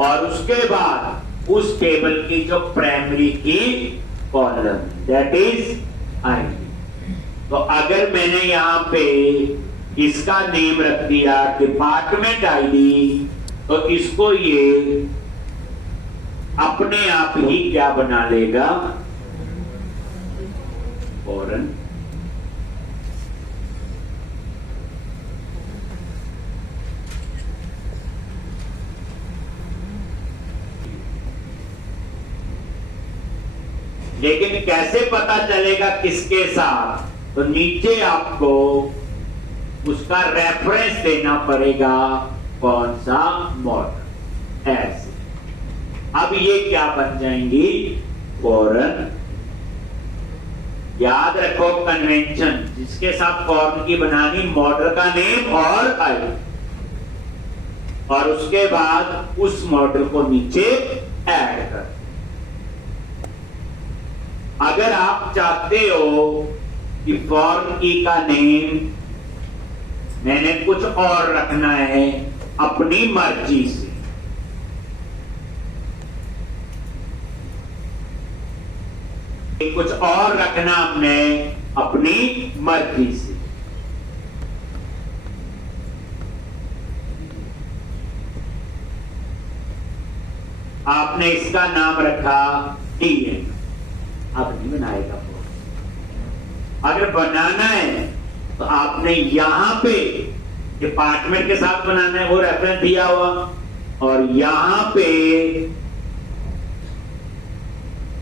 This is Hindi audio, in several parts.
और उसके बाद उस टेबल की जो प्राइमरी की कॉलम दैट इज आईडी। तो अगर मैंने यहां पे इसका नेम रख दिया डिपार्टमेंट आईडी, तो इसको ये अपने आप ही क्या बना लेगा, फॉरेन। लेकिन कैसे पता चलेगा किसके साथ, तो नीचे आपको उसका रेफरेंस देना पड़ेगा, कौन सा मॉडल। ऐसे अब ये क्या बन जाएंगी, फॉरेन। याद रखो कन्वेंशन, जिसके साथ फॉरेन की बनानी, मॉडल का नेम और आई, और उसके बाद उस मॉडल को नीचे ऐड कर। अगर आप चाहते हो कि फॉरेन की का नेम मैंने कुछ और रखना है अपनी मर्जी से, कुछ और रखना हमने अपनी मर्जी से, आपने इसका नाम रखा डीएन, अब नहीं बनाएगा। अगर बनाना है तो आपने यहां पे डिपार्टमेंट के साथ बनाना है, वो रेफरेंस दिया हुआ, और यहां पे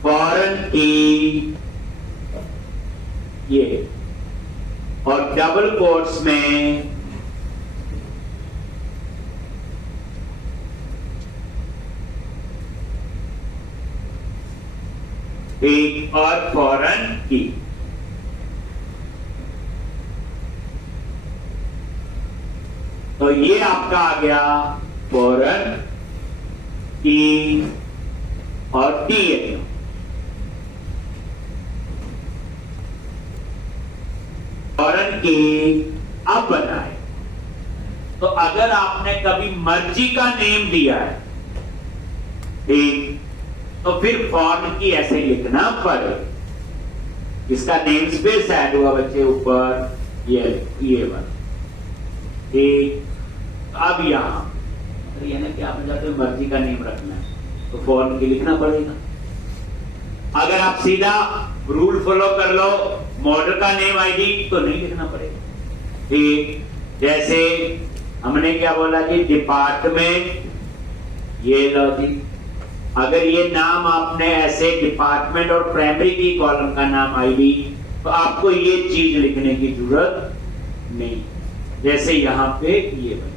फॉरेन की ये, और डबल कोट्स में एक और फॉरेन की। तो ये आपका आ गया फॉरेन की और टीएन। फॉरेन की अब बनाए। तो अगर आपने कभी मर्जी का नेम दिया है, ठीक, तो फिर फॉरेन की ऐसे लिखना पड़े। इसका नेम स्पेस ऐड हुआ बच्चे ऊपर, ये वाला, ठीक। अब यहां तो ये ना कि आपने जब मर्जी का नेम रखना है तो फॉरेन की लिखना पड़ेगा। अगर आप सीधा रूल फॉलो कर लो, मॉडल का नेम आईडी, तो नहीं लिखना पड़ेगा, ठीक। जैसे हमने क्या बोला कि डिपार्टमेंट, ये लो जी, अगर ये नाम आपने ऐसे डिपार्टमेंट और प्राइमरी की कॉलम का नाम आईडी, तो आपको ये चीज लिखने की जरूरत नहीं, जैसे यहां पे ये बने,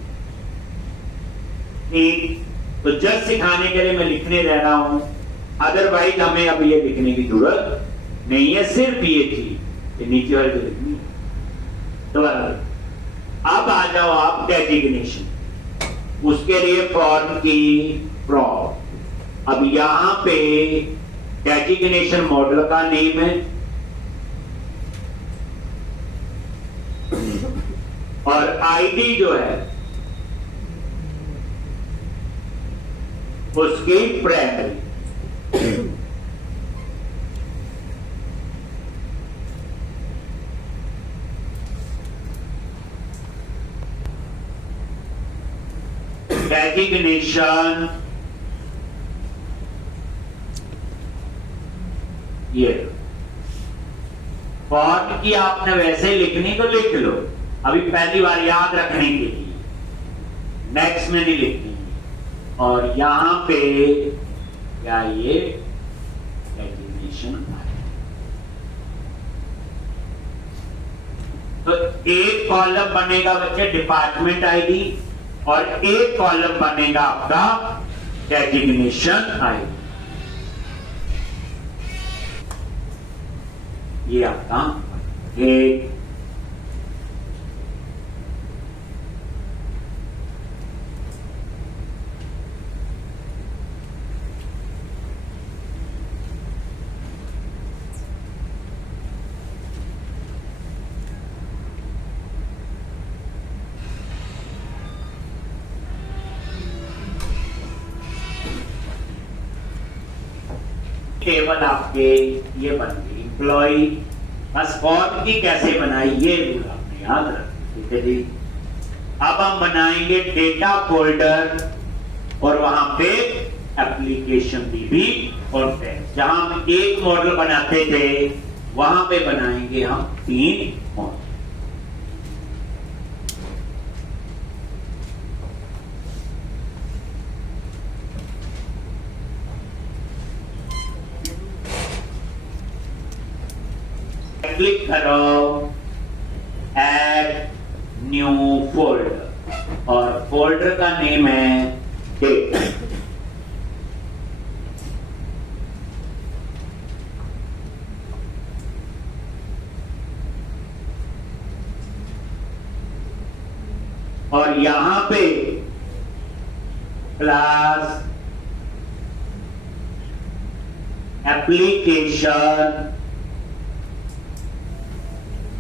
ठीक। तो जस्ट सिखाने के लिए मैं लिखने रह रहा हूं, अदरवाइज हमें अब ये लिखने की जरूरत नहीं है, सिर्फ ये चीज ये नीचे वाले को लिखनी है। दोबारा अब आ जाओ आप डेजिग्नेशन, उसके लिए फॉर्म की प्रॉप। अब यहां पे डेजिग्नेशन मॉडल का नेम है, और आईडी जो है उसकी प्राइमरी। डेजिग्नेशन ये फॉन्ट की आपने वैसे लिखनी तो लिख लो, अभी पहली बार याद रखने के लिए, नेक्स्ट में नहीं लिखनी। और यहां पे क्या ये डेजिग्नेशन आया, तो एक कॉलम बनेगा बच्चे डिपार्टमेंट आईडी, और एक कॉलम बनेगा आपका डेजिग्नेशन आईडी। ये आपका एक टेबल आपके ये बन गई एम्प्लॉय। बस फॉर्म की कैसे बनाई ये रूल आपने याद रखना, ठीक है जी। अब हम बनाएंगे डेटा फोल्डर और वहां पे एप्लीकेशन डीबी कॉन्टेक्स्ट। जहां हम एक मॉडल बनाते थे वहां पे बनाएंगे हम 3 मॉडल। क्लिक करो ऐड न्यू फोल्डर और फोल्डर का नेम है डेटा। और यहां पे class application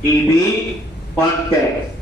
dB context.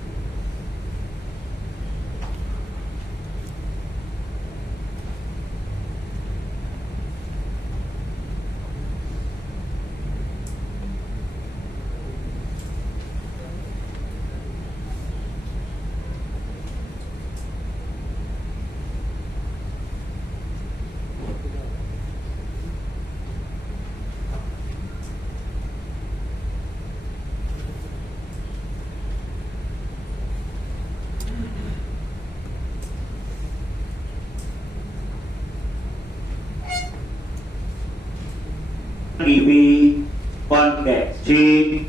DB context ठीक।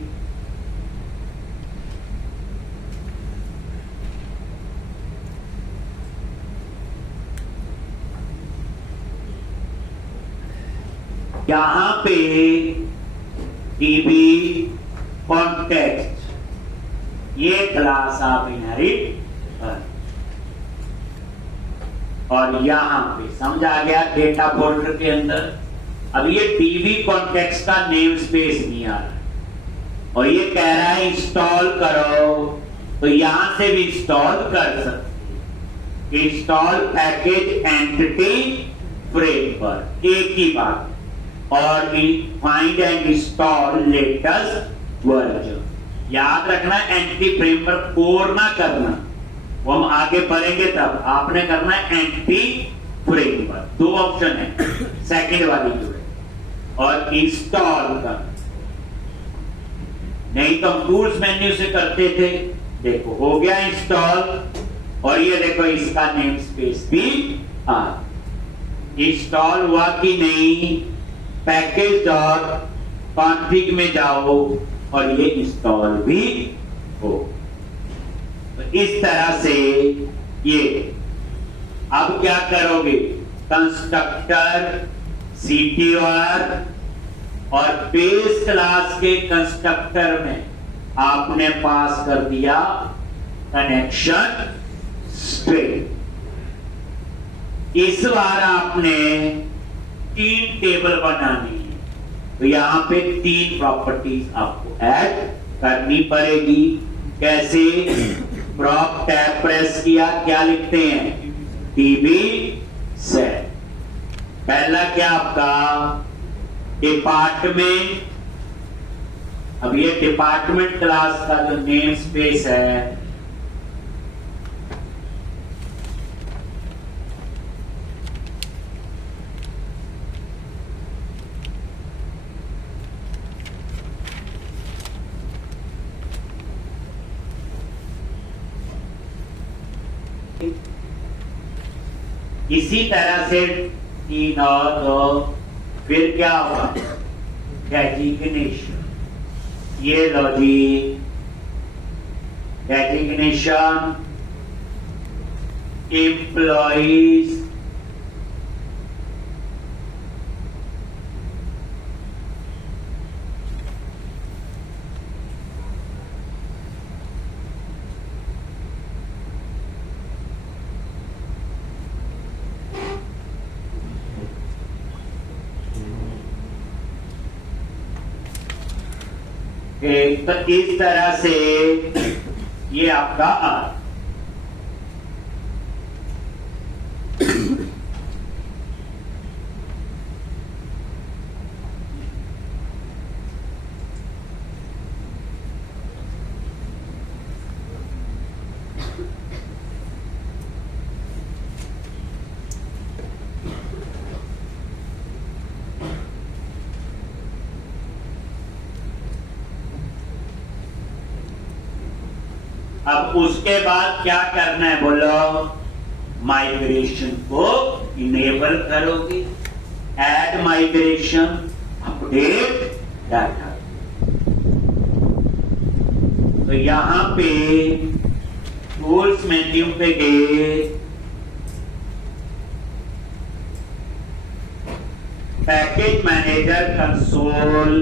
यहां पे डीबी कॉन्टेक्स्ट ये क्लास आप इनहेरिट कर, और यहां पे समझ आ गया डेटा फोल्डर के अंदर। अब ये डीबी कॉन्टेक्स्ट का नेम स्पेस नहीं आ रहा और ये कह रहा है इंस्टॉल करो, तो यहां से भी इंस्टॉल कर सकते। इंस्टॉल पैकेज एंटिटी फ्रेमवर्क एक ही बात, और find and install latest version. याद रखना एंटिटी फ्रेमवर्क कोर ना करना, वो हम आगे पढ़ेंगे तब। आपने करना एंटिटी फ्रेमवर्क, 2 ऑप्शन है सेकंड वाली जो है, और इंस्टॉल कर। नहीं तो हम टूल्स मेन्यू से करते थे। देखो हो गया इंस्टॉल, और ये देखो इसका नेम स्पेस भी आ इंस्टॉल हुआ कि नहीं। पैकेज डॉट कॉन्फिग में जाओ और ये इंस्टॉल भी हो। तो इस तरह से ये अब क्या करोगे, कंस्ट्रक्टर CTR और बेस क्लास के कंस्ट्रक्टर में आपने पास कर दिया कनेक्शन स्ट्रिंग। इस बार आपने 3 टेबल बनानी है, तो यहां पे 3 प्रॉपर्टीज आपको ऐड करनी पड़ेगी। कैसे, प्रॉप टैब प्रेस किया, क्या लिखते हैं, डीबी सेट। पहला क्या आपका डिपार्टमेंट। अब ये डिपार्टमेंट क्लास का जो नेम स्पेस है इसी तरह से 3 और 2, फिर क्या होगा, डेजिग्नेशन। ये लो जी, डेजिग्नेशन एम्प्लॉइज तो इस तरह से ये आपका अब उसके बाद क्या करना है बोलो, माइग्रेशन को इनेबल करोगे, ऐड माइग्रेशन, अपडेट डाटा। तो यहां पे टूल्स मेन्यू पे गए, पैकेज मैनेजर कंसोल,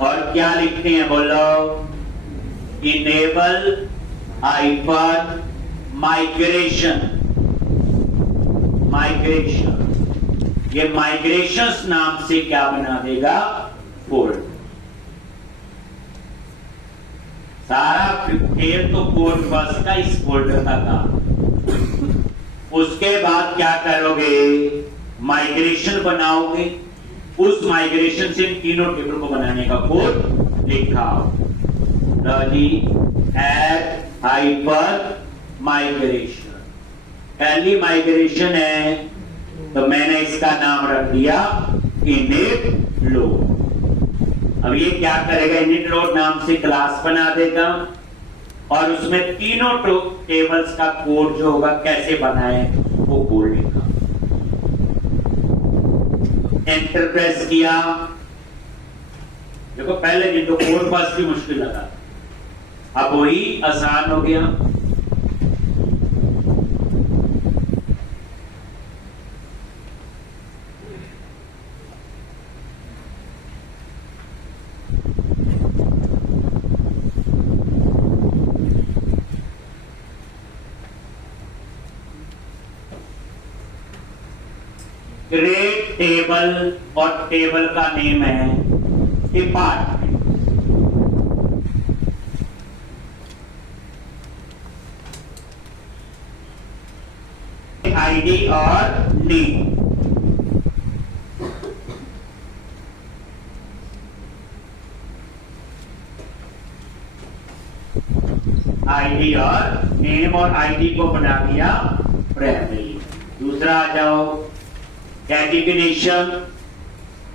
और क्या लिखते हैं बोलो, इनेबल हाइपर माइग्रेशन। ये माइग्रेशंस नाम से क्या बना देगा, फोल्डर। सारा खेल तो कोड बस का इस फोल्डर का काम। उसके बाद क्या करोगे, माइग्रेशन बनाओगे, उस माइग्रेशन से इन तीनों टेबल को बनाने का कोड लिखाओ। ऐड हाइपर माइग्रेशन, पहली माइग्रेशन है तो मैंने इसका नाम रख दिया इनिट लोड। अब ये क्या करेगा, इनिट लोड नाम से क्लास बना देगा और उसमें तीनों टेबल्स का कोड जो होगा कैसे बनाए वो कोड लिखा। एंटर प्रेस किया। देखो पहले जिनको कोड पास भी मुश्किल लगा, अब वही आसान हो गया। क्रिएट टेबल और टेबल का नेम है डिपार्टमेंट। आईडी और नेम, आईडी और नेम, और आईडी को बना दिया प्राइमरी। दूसरा आ जाओ, डेजिग्नेशन,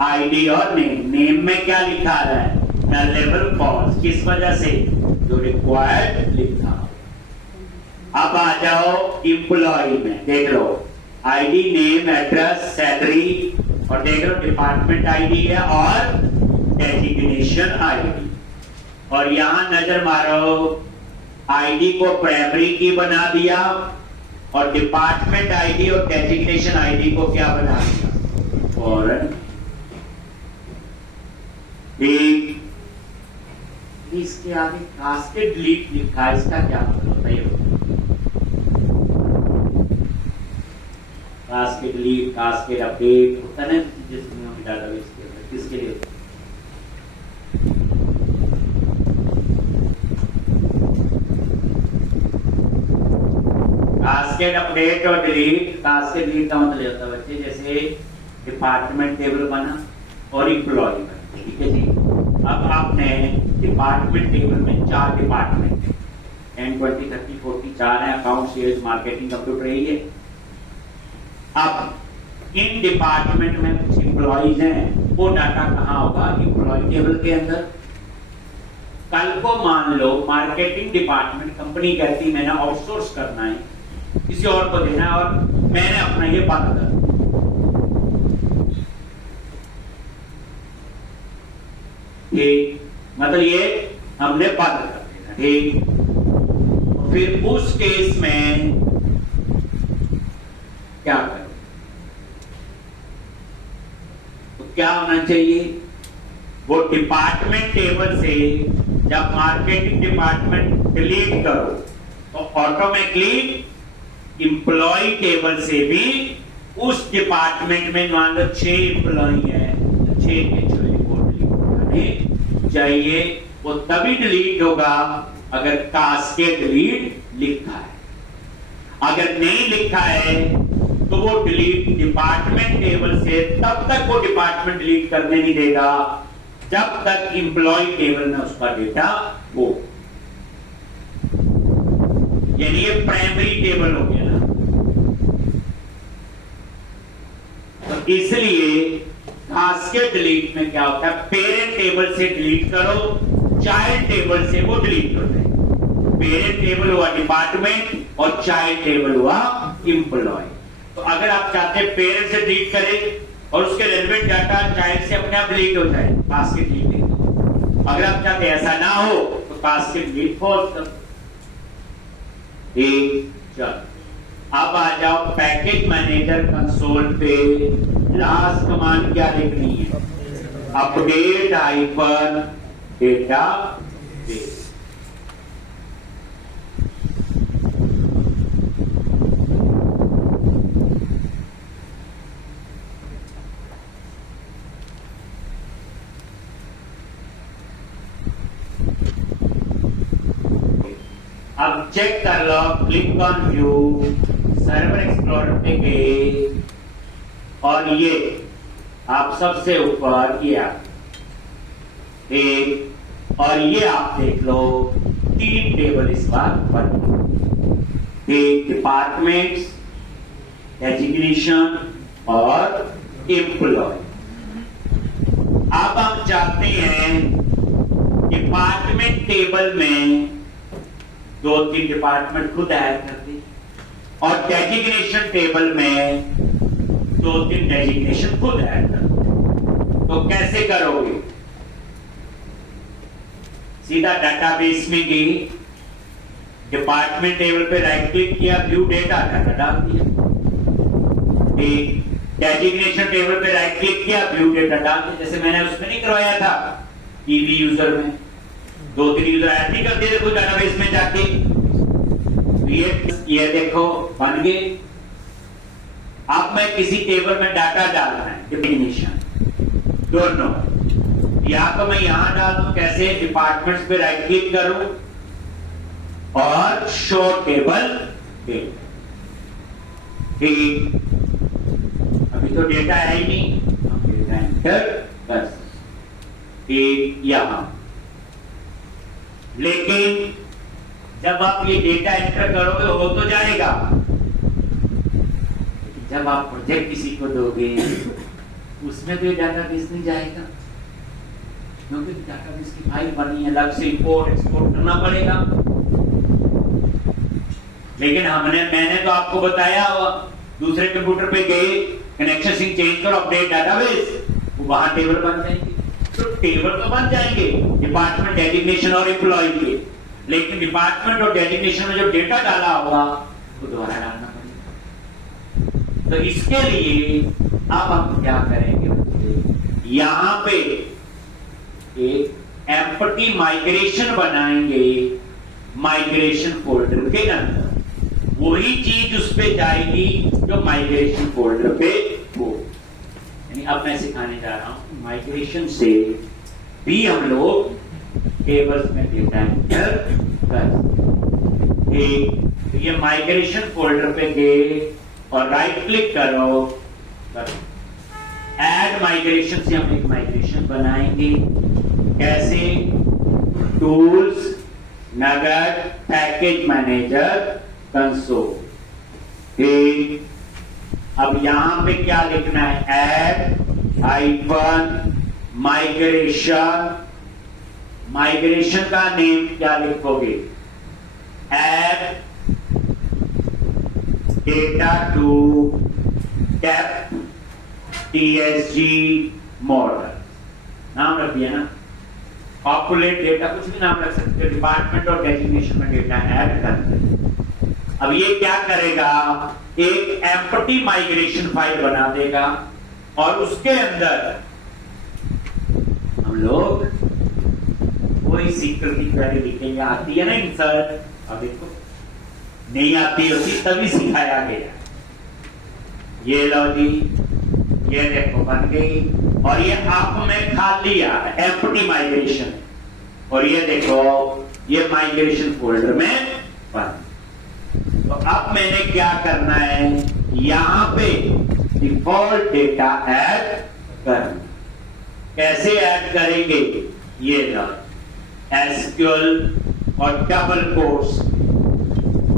आईडी और नेम। नेम में क्या लिखा रहा है, लेवल फॉल्स, किस वजह से, जो रिक्वायर्ड लिखा। अब आ जाओ एम्प्लॉय में, देख लो आईडी, नेम, एड्रेस, सैलरी, और देख लो डिपार्टमेंट आईडी है और डेजिग्नेशन आईडी। और यहां नजर मारो, आईडी को प्राइमरी की बना दिया और डिपार्टमेंट आईडी और डेजिग्नेशन आईडी को क्या बना दिया, फॉरेन। इसके आगे कास्केड डिलीट लिखा है, इसका क्या मतलब होता है? कास्केड डिलीट, कास्केड अपडेट होता है ना जिसमें डाटाबेस के अंदर, किसके लिए? कास्केड अपडेट और डिलीट। कास्केड डिलीट का मतलब होता है बच्चे, जैसे डिपार्टमेंट टेबल बना और एम्प्लॉय बना, ठीक है जी। अब आपने डिपार्टमेंट टेबल में 4 डिपार्टमेंट है, 10, 20, 30, 40 4 है, अकाउंट, सेल्स, मार्केटिंग, कंप्यूटर, यही है। अब इन डिपार्टमेंट में कुछ एम्प्लॉइज हैं, वो डाटा कहां होगा, एम्प्लॉय टेबल के अंदर। कल को मान लो मार्केटिंग डिपार्टमेंट, कंपनी कहती मैंने आउटसोर्स करना है, किसी और को देना है, और मैंने अपना ये बंद कर, ठीक, मतलब ये हमने बंद कर देना, ठीक। फिर उस केस में क्या करो, तो क्या होना चाहिए, वो डिपार्टमेंट टेबल से जब मार्केटिंग डिपार्टमेंट डिलीट करो तो ऑटोमेटिकली एम्प्लॉय टेबल से भी उस डिपार्टमेंट में मान लो 6 एम्प्लॉय है, 6 के 6 रिपोर्ट लिखने चाहिए। वो तभी डिलीट होगा अगर कास्केड डिलीट लिखा है। अगर नहीं लिखा है तो वो डिलीट डिपार्टमेंट टेबल से तब तक वो डिपार्टमेंट डिलीट करने नहीं देगा जब तक एम्प्लॉय टेबल में उसका डेटा हो, यानी ये प्राइमरी टेबल हो गया ना। तो इसलिए कास्केड डिलीट में क्या होता है, पेरेंट टेबल से डिलीट करो चाइल्ड टेबल से वो डिलीट हो जाएगा। पेरेंट टेबल हुआ डिपार्टमेंट और चाइल्ड टेबल हुआ एम्प्लॉय। तो अगर आप चाहते हैं पेरेंट से डिलीट करें और उसके रेलेवेंट डाटा चाइल्ड से अपने आप डिलीट हो जाए, पास के डिलीट नहीं। अगर आप चाहते हैं ऐसा ना हो तो पास के डिलीट फॉल्स कर। चलो अब आ जाओ पैकेज मैनेजर कंसोल पे। लास्ट कमांड क्या लिखनी है? Update hyphen database. अब चेक कर लो, click on view, server explorer पे गए और ये आप सबसे ऊपर किया एक, और ये आप देख लो 3 टेबल इस बार बन। एक डिपार्टमेंट्स, डेजिग्नेशन और एम्प्लॉय। अब हम चाहते हैं डिपार्टमेंट टेबल में 2-3 डिपार्टमेंट खुद ऐड कर दी और डेजिग्नेशन टेबल में 2-3 डेजिग्नेशन खुद ऐड कर दी। तो कैसे करोगे? सीधा डेटाबेस में गए, डिपार्टमेंट टेबल पे राइट क्लिक किया, व्यू डेटा, डाटा डाल दिया। डेजिग्नेशन टेबल पे राइट क्लिक किया, व्यू डेटा डाल दिया। जैसे मैंने उसमें नहीं करवाया था ईवी यूजर में, 2-3 यूजर ऐड नहीं कर दिए देखो डेटाबेस में जाके। ये देखो बन गए। अब मैं किसी टेबल में डाटा डालना है, डेजिग्नेशन दोनों, या तो मैं यहां डाल दूं, कैसे? डिपार्टमेंट्स पे राइट क्लिक करूं और शो टेबल ठीक। अभी तो डेटा है ही नहीं, हम डेटा एंटर कर सकते यहां। लेकिन जब आप ये डेटा एंटर करोगे हो तो जाएगा, जब आप प्रोजेक्ट किसी को दोगे उसमें तो ये डाटाबेस नहीं जाएगा, क्योंकि डाटाबेस की फाइल बनी है, अलग से इंपोर्ट एक्सपोर्ट करना पड़ेगा। लेकिन मैंने तो आपको बताया, दूसरे कंप्यूटर पे गए, कनेक्शन सिंक चेंज करो, अपडेट डाटाबेस, वो वहां टेबल बन जाएंगे। तो टेबल तो बन जाएंगे डिपार्टमेंट, डेजिग्नेशन और एम्प्लॉय के, लेकिन डिपार्टमेंट और डेजिग्नेशन में जो डेटा डाला होगा वो दोबारा डालना पड़ेगा। तो इसके लिए अब हम क्या करेंगे, यहां पे एक एम्प्टी माइग्रेशन बनाएंगे, माइग्रेशन फोल्डर के अंदर वही चीज उस पे जाएगी जो माइग्रेशन फोल्डर पे हो। यानी अब मैं सिखाने जा रहा हूं माइग्रेशन से भी हम लोग टेबल्स में डेटा एंटर कर। ये माइग्रेशन फोल्डर पे गए और राइट क्लिक करो, ऐड माइग्रेशन से हम एक माइग्रेशन बनाएंगे। कैसे? टूल्स, नगद, पैकेज मैनेजर, कंसोल। अब यहां पे क्या लिखना है? Add hyphen migration. माइग्रेशन का नेम क्या लिखोगे? Add data to depth TSG model, नाम रख दिया ना। पॉपुलेट डेटा, कुछ भी नाम रख सकते हो, डिपार्टमेंट और डेजिग्नेशन में डेटा ऐड करते हैं। अब ये क्या करेगा? एक एम्प्टी माइग्रेशन फाइल बना देगा और उसके अंदर हम लोग कोई सीक्रेट की क्वेरी लिखेंगे। आती है ना इंसर्ट? अब देखो नहीं आती होती तभी सिखाया गया। ये लो जी, ये देखो बन गई, और ये आप में खाली एम्प्टी माइग्रेशन, और ये देखो ये माइग्रेशन फोल्डर में बन। तो अब मैंने क्या करना है, यहां पे डिफॉल्ट डेटा ऐड करना। कैसे ऐड करेंगे? ये लो SQL और डबल कोट्स,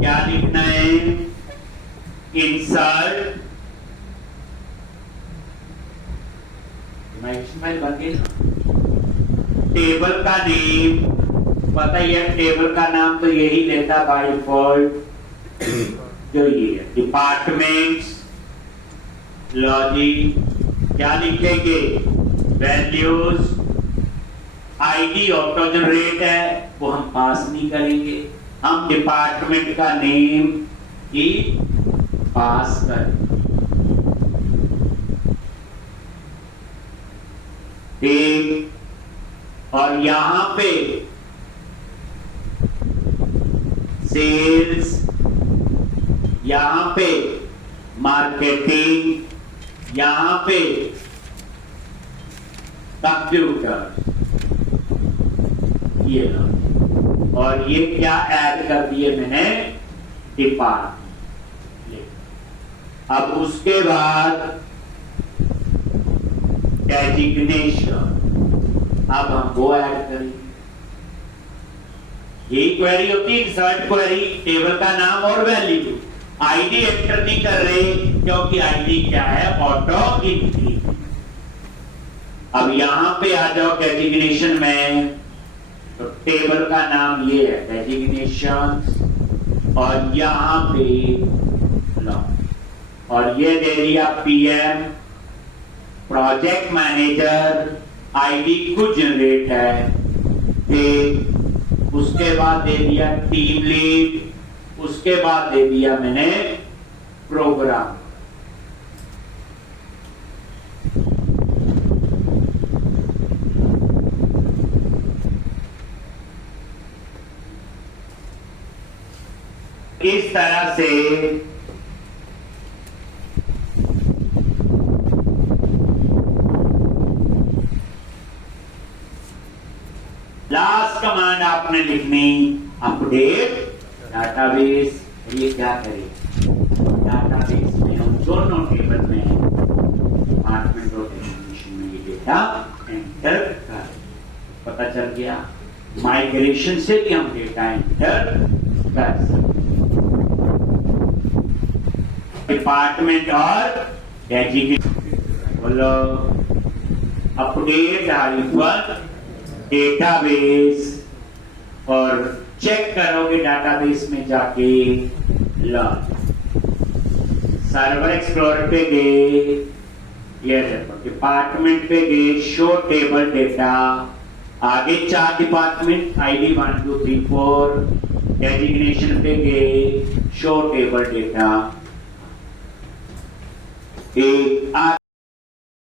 क्या लिखना है? इंसर्ट, माइग्रेशन फाइल बन गई ना, टेबल का नेम पता ही है, टेबल का नाम तो यही लेता बाय डिफॉल्ट, जो ये है डिपार्टमेंट्स, लॉजिक, क्या लिखेंगे वैल्यूज, आईडी ऑटो जनरेट है वो हम पास नहीं करेंगे, हम डिपार्टमेंट का नेम ही पास करेंगे। ठीक, और यहां पे सेल्स, यहां पे मार्केटिंग, यहां पे कंप्यूटर, ये लो। और ये क्या ऐड कर दिए मैंने डिपार्टमेंट। अब उसके बाद डेजिग्नेशन, अब हम वो ऐड करेंगे। यही क्वेरी होती है इंसर्ट क्वेरी, टेबल का नाम और वैल्यू, आईडी एंटर नहीं कर रहे क्योंकि आईडी क्या है ऑटो इंक्रीज। अब यहां पे आ जाओ डेजिग्नेशन में, तो टेबल का नाम ये है डेजिग्नेशन, और यहां पे लो, और ये दे दिया पीएम, प्रोजेक्ट मैनेजर, आईडी कुछ जनरेट है, फिर उसके बाद दे दिया टीम लीड, उसके बाद दे दिया मैंने प्रोग्राम। इस तरह से लास्ट कमांड आपने लिखनी अपडेट डाटाबेस। ये क्या करें, डाटाबेस में हम दोनों टेबल में डिपार्टमेंट और डेजिग्नेशन में ये डेटा एंटर कर, पता चल गया। माइग्रेशन से भी हम डेटा एंटर कर सकते, डिपार्टमेंट और डेजिग्नेशन। बोलो अपडेट डेटाबेस, और चेक करोगे डाटाबेस में जाके, लॉग सर्वर एक्सप्लोरर पे गए, ये देखो डिपार्टमेंट पे गए, शो टेबल डेटा, आगे 4 डिपार्टमेंट आईडी 1 2 3 4, डेजिग्नेशन पे गए, शो टेबल डेटा, एक